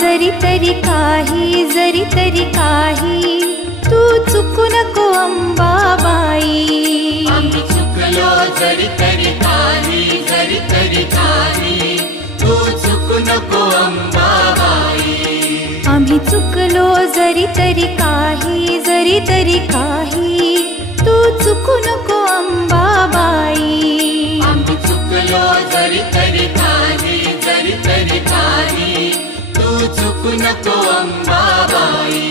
जरी तरी काही तू चुकू नको अंबाबाई. आम्ही चुकलो जरी तरी काही तू चुकू नको अंबाबाई. आम्ही चुकलो जरी तरी काही तू चुकू नको अंबाबाई. आम्ही चुकलो जरी तरी काही तू चुकू नको अंबाबाई.